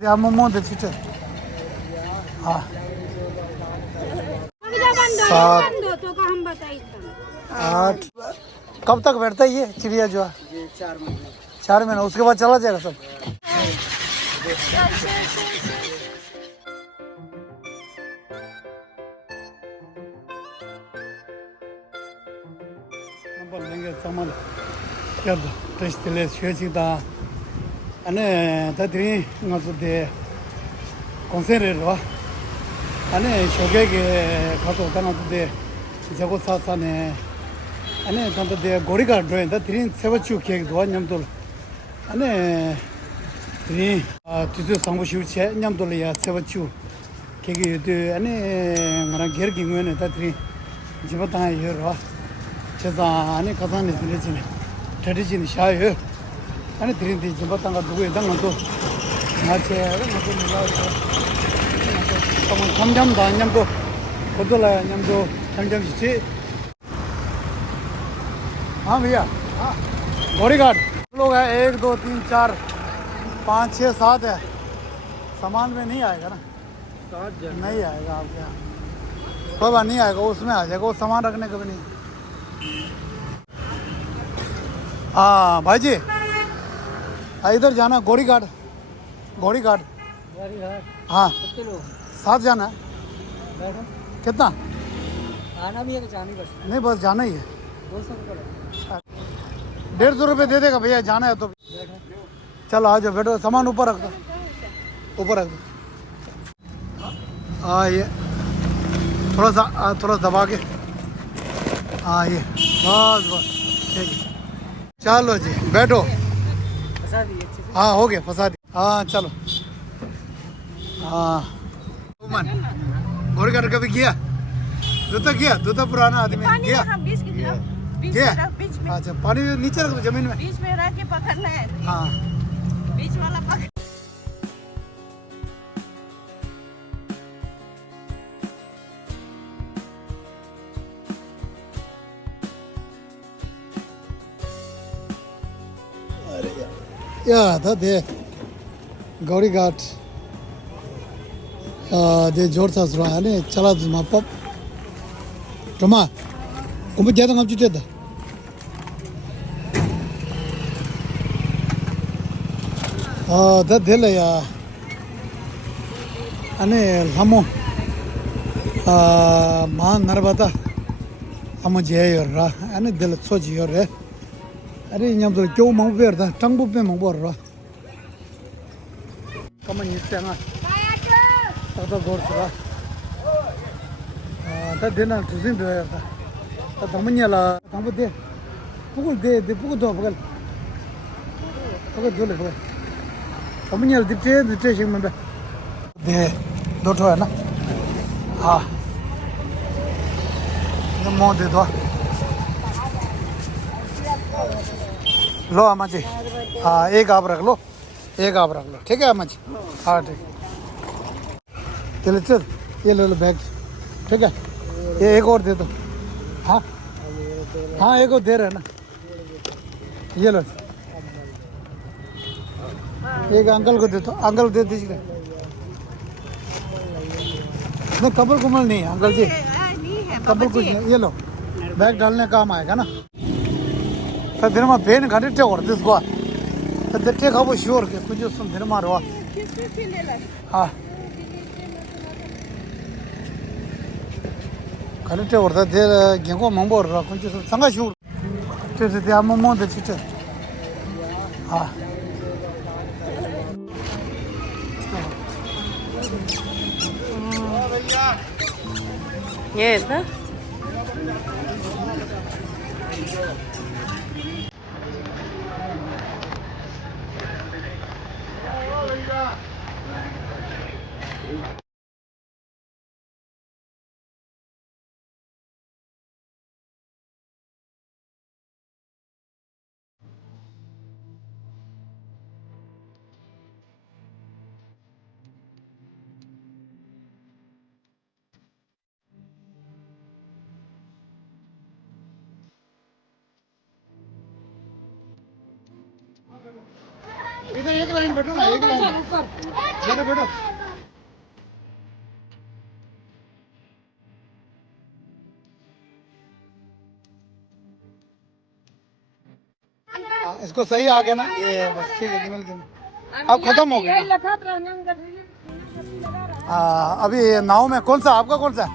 या मोमो दे चीटे हाँ 7 8 कब तक बैठता है ये चिड़िया जो है? 4 महीने। 4 महीने उसके बाद चला जाएगा सब। लेंगे सामान क्या टेस्ट ले शेचिदा अने तदरी नजदे considererlo ane shoge ge khato kana de jago sa ne ane tanto de goriga do da trin sevachu ke do nyamdol ane trin tizu sangbo shiuche nyamdol ya sevachu ke ge de ane ngara gergi ngene da trin jibata yero cheza ane kazane de jine tradition shayo ane trin de jibata ga dugo da ngado 나체 나도 몰라요. 그럼 감정도 안냠도 고돌아 냠도 감정이지. हाँ भैया हाँ bodyguard लोग हैं 1 2 3 4 5 6 7 है सामान में नहीं आएगा ना 7 नहीं आएगा आपके यहाँ कोई बात नहीं आएगा उसमें आ जाएगा वो सामान रखने का भी नहीं हाँ भाई जी इधर जाना घोड़ी घाट हाँ 7 जाना है कितना आना भी है कि जाना ही बस नहीं बस जाना ही है 200 रुपये 150 रुपये दे देगा भैया जाना है तो चलो आ जाओ बैठो सामान ऊपर रख दो ऊपर रख दो ये थोड़ा दबा के ये बस बस ठीक है चलो जी बैठो फंसा दिए अच्छे से हाँ हो गया फंसा दी हाँ चलो हाँ घोड़ी घाट कभी किया दूता पुराना आदमी किया किया अच्छा पानी नीचे रख दो जमीन में बीच में रख के पकड़ना है हाँ बीच वाला पकड़ या था दे गौरी घाट दे जोर सा सुरा है ने चला तुम पप टमा कुम ज्यादा हम चुटे था दा दिल या अने हमो मा नर्मदा हम जे रा अने दिल सोच रे अरे यहाँ तो क्यों मंग बेर था टंग बुप में मंग बोर रहा कम नित्य ना तब तो गोर सुरा तब देना तुझे दे था तब तमन्या ला तब दे पुकुल दो बगल दो ले बगल तमन्या दिते शिंग में दे 2 ठो है ना हाँ ये मोह दे दो लो अम्मा जी हाँ एक आप रख लो ठीक है अम्मा जी हाँ ठीक चल ये ले लो बैग ठीक है ये एक और दे दो हाँ हाँ एक और दे रहे ना ये लो एक अंकल को दे दो अंकल दे दीजिए नहीं कपल कुमल नहीं है अंकल जी कपल कुछ नहीं ये लो बैग डालने काम आएगा ना तो फिर मैं पेन खाने टे और दिस को तो देखते खाओ श्योर के कुछ सुन फिर मारो हाँ खाने टे और दे गेंगो मंगो और कुछ सुन संगा श्योर ते ते हम मोमो दे चीटे हाँ ये ना इधर एक लाइन बैठो ना, एक लाइन में। बैठो बैठो। इसको सही आ गया ना ये, बस ठीक है। अब खत्म हो गया। अभी नाव में कौन सा आपका, कौन सा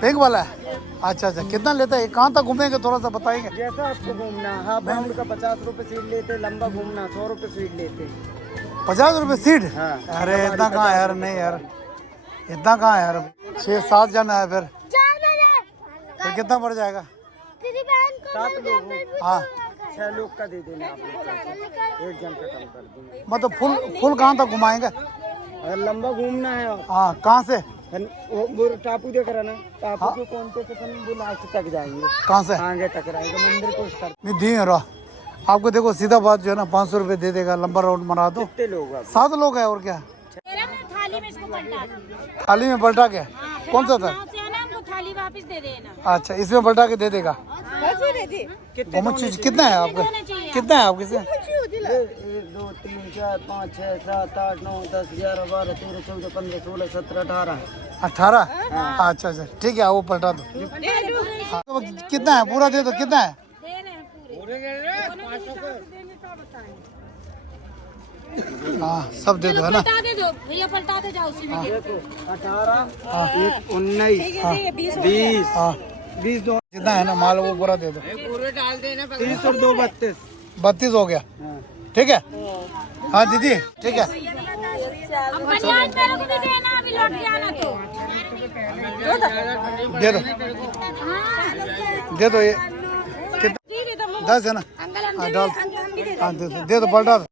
पिंक वाला है? अच्छा अच्छा, कितना लेता है? कहाँ तक घूमेंगे थोड़ा सा बताएंगे। जैसा आपको घूमना, हाफ राउंड का 50 रुपए सीट लेते, लंबा घूमना 100 रुपए सीट लेते। 50 रुपए सीट? हाँ। अरे इतना कहाँ यार, नहीं यार इतना कहाँ यार, 6-7 जन है फिर कितना पड़ जाएगा? 7 लोग हो, हाँ 6 लोग का दे देना आप लोग का, एक जन का कम कर देंगे। मतलब फुल कहाँ तक घुमाएंगे? अगर लंबा घूमना है हाँ कहाँ से? वो टापू देख रहा ना, टापू के कौनते से वो लास्ट तक जाएंगे। कहाँ से? आगे टकराएगा मंदिर को स्टार्ट। नहीं दी रहा आपको, देखो सीधा बात जो है ना, 500 रुपए दे देगा, लंबा राउंड मरा दो। कितने लोग आप? 7 लोग है और क्या। थाली में इसको पलटा दो। थाली में पलटा के? कौन सा था? थाली वापस दे देना। अच्छा इसमें पलटा के दे देगा। कितने चीज कितना है आपका, कितना है आपके से? 1 2 3 4 5 6 7 8 9 10 11 12 13 14 15 16 17 18 18? अच्छा अच्छा ठीक है, वो पलटा दो। हाँ, तो कितना है पूरा दे दो, कितना है? हाँ सब दे दो है ना। पलटा दे दो भैया, पलटा दे जाओ उसी में। 18 19 20 हाँ 20 दो जितना है ना माल वो पूरा दे दो। पूरे डाल देना। 30 और 2 32 32 हो गया, ठीक है। हाँ दीदी ठीक है। अब बजाज मेरे को भी देना, अभी लौट के आना तो। दे दो दे दो, ये कितना? 10 है ना? हाँ डाल, हाँ दे दो पलटा दो।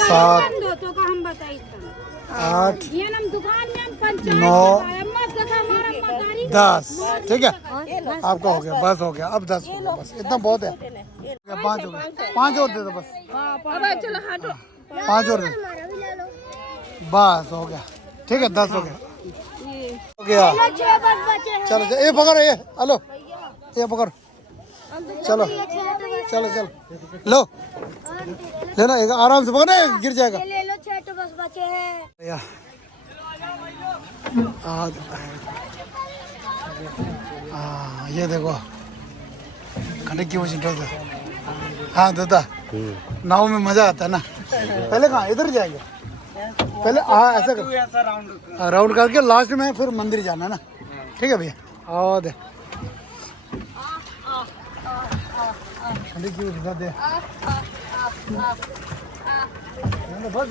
7 हम बताइए 8 ये हम दुकान में हम 9 पंचायत 10 ठीक है। आपका हो गया, बस हो गया, अब 10 हो गया, बस इतना बहुत है। 5 हो गया, 5 और दे दो बस। चलो हटो। 5 और दे, बस हो गया, ठीक है 10 हो गया, हो गया। चलो ये पकड़ो, ये हेलो ये पकड़ो, चलो चलो चलो लो लेना, एक आराम से पकड़ना, गिर जाएगा। ले लो, 6 तो बस बचे हैं। ये देखो खंडे की वजह से। हाँ दादा नाव में मजा आता है ना। पहले कहाँ इधर जाएंगे, पहले हाँ ऐसा कर, ऐसा राउंड करके लास्ट में फिर मंदिर जाना है ना। ठीक है भैया, आओ दे खंडे की वजह दे बस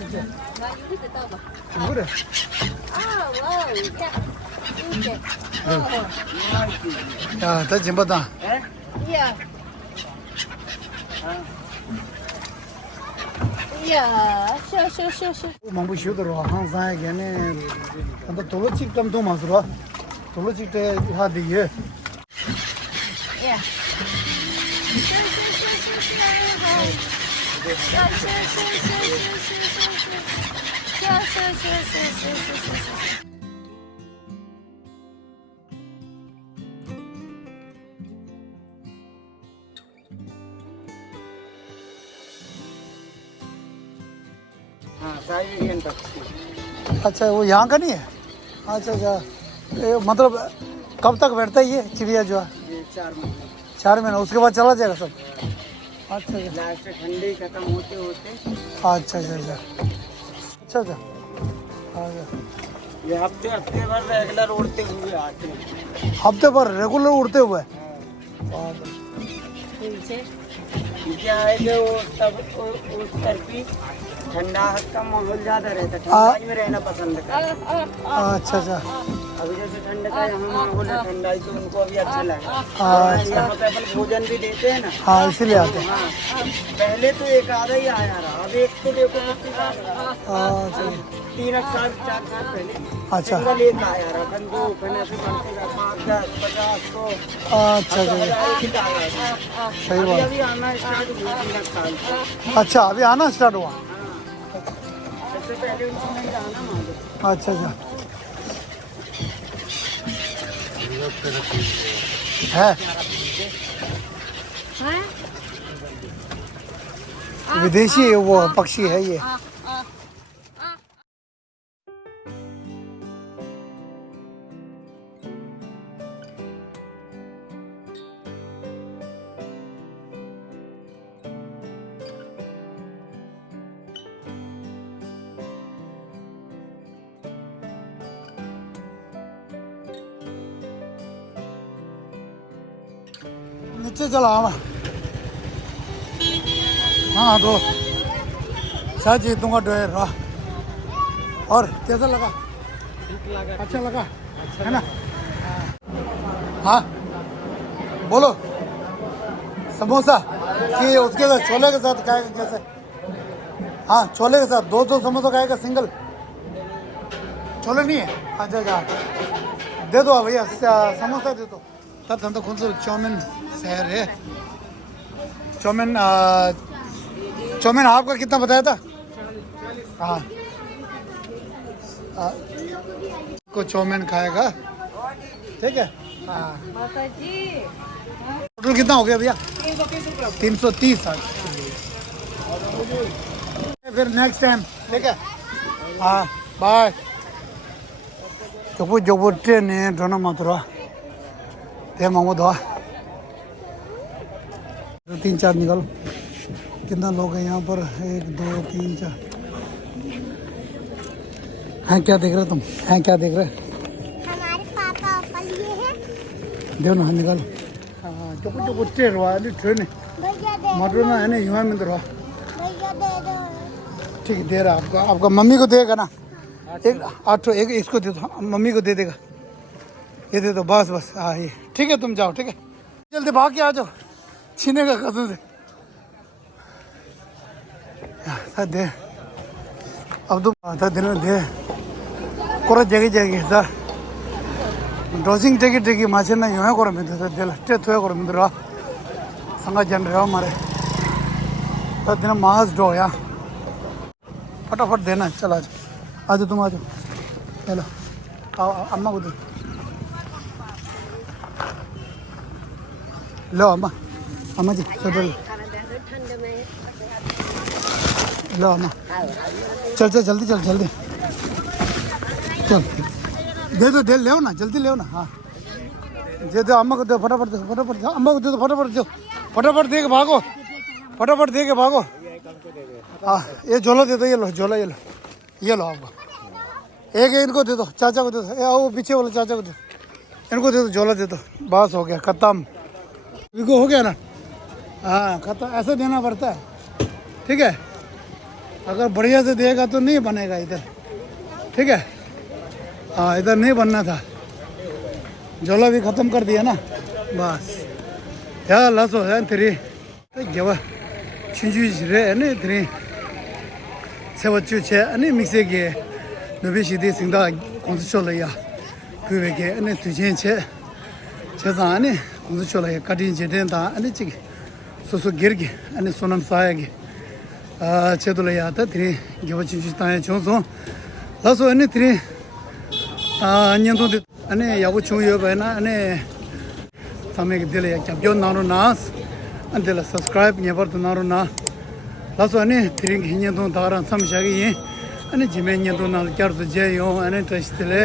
야, 다 짐바다. 망부 쉬더라. 항상 얘네. 근데 돌로직 좀 마스라. 돌로직 때 하디에. साइबेरियन पक्षी। अच्छा वो यहाँ का नहीं है? अच्छा अच्छा, मतलब कब तक बैठता है ये चिड़िया जो है? ये 4 महीने। 4 महीने, उसके बाद चला जाएगा सब? अच्छा अच्छा, लास्ट ठंडी खत्म होते होते। अच्छा अच्छा अच्छा अच्छा अच्छा, ये हफ्ते भर रेगुलर उड़ते हुए आते हैं। हफ्ते भर रेगुलर उड़ते हुए? क्या है कि वो तब उस तरफ ठंडा का माहौल ज्यादा रहता है, ठंडाई में रहना पसंद करते हैं। अच्छा अच्छा, अभी जैसे ठंड का यहाँ माहौल है, ठंडाई तो उनको अभी अच्छा लगा। अच्छा यहाँ पे अपन भोजन भी देते हैं ना। हाँ इसीलिए आते हैं। हाँ, पहले तो एक आधा ही आया रहा, अब एक तो देखो 3 साल 4 साल पहले अच्छा सिंगल एक आया रहा, फिर 2 फिर ऐसे बढ़ते गए 5 10 50 100। अच्छा अच्छा, सही बात। अभी आना स्टार्ट हुआ 3 साल से। अच्छा अभी आना स्टार्ट हुआ? इससे पहले उनको नहीं जाना मालूम। अच्छा अच्छा है। विदेशी वो पक्षी है ये। नीचे चला हाँ तो शायद जीत दूंगा ड्राइवर। और कैसा लगा? अच्छा लगा है ना? हाँ बोलो। समोसा कि उसके साथ छोले के साथ खाएगा कैसे? हाँ छोले के साथ दो समोसा खाएगा सिंगल? छोले नहीं है? अच्छा अच्छा दे दो भैया समोसा दे दो। तब तो कौन सा चाउमीन शहर है। चाउमीन चाउमीन आपका कितना बताया था? हाँ को चाउमीन खाएगा ठीक है। हाँ टोटल कितना हो गया भैया? 330। फिर नेक्स्ट टाइम ठीक है। हाँ बाय। जो ट्रेन है दोनों मात्रा ते मांगो दो 3-4 निकल। कितना लोग हैं यहाँ पर? 1 2 3 4 हैं। क्या देख रहे तुम? हैं क्या देख रहे? हमारे पापा लिए हैं। देखो ना निकल। हाँ जो ट्रेन हुआ ट्रेन भैया दे मात्रा ना है ना युवा में रहा। भैया दे दो। ठीक है दे रहा आपका। आपका मम्मी को देगा ना? एक इसको दे दो मम्मी को दे देगा। ये दे दो बस बस। हाँ ये ठीक है तुम जाओ ठीक है। जल्दी भाग के आ जाओ छीनेगा कसम से। दे अब तुम दिन में दे कोरा जगह सर ड्रोसिंग टेकी माचे ना यूँ करो मिलते सर दिल टे थोड़ा करो मिल रहा संगा जन रहा हमारे तो दिन मास ड्रो या फटाफट देना। चल आ जाओ तुम आ जाओ। चलो आओ अम्मा को दे लो अम्मा जी चलो लो अम्मा चल जल्दी चल दे दो ले ना जल्दी ले ना। हाँ दे दो अम्मा को दो फटाफट दो अम्मा को दे दो फटाफट दे के भागो हाँ ये झोला दे दो। ये लो झोला ये लो आपको। एक इनको दे दो चाचा को दे दो। वो पीछे वाले चाचा को दे इनको दे दो झोला दे दो। बस हो गया खत्म। इनको हो गया ना? हाँ खत्म। ऐसा देना पड़ता है ठीक है। अगर बढ़िया से देगा तो नहीं बनेगा इधर ठीक है। हाँ इधर नहीं बनना था। झोला भी ख़त्म कर दिया ना बस। या लसो है तेरी जब छिंचुरे है ना तेरी से बच्चों छे अने मिक्से के नबी सीधी सिंधा कौन सा चल या कोई के अने तुझे छे छेसा अने कौन सा चल या कटिंग जेते ता अने चिक सोसो गिर के अने सोनम साया के छेदो ले आता तेरी जब छिंचुता है चोंसो लसो अने तेरी अन्य तो अने याबो चुयो बना अने समय के दिले क्या जो नारो नास अंदर सब्सक्राइब ये पर तो नारो ना लासो अने तेरी हिन्या तो तारा समझा गई अने जिमेन्या तो नाल क्या तो जे यो अने टेस्ट ले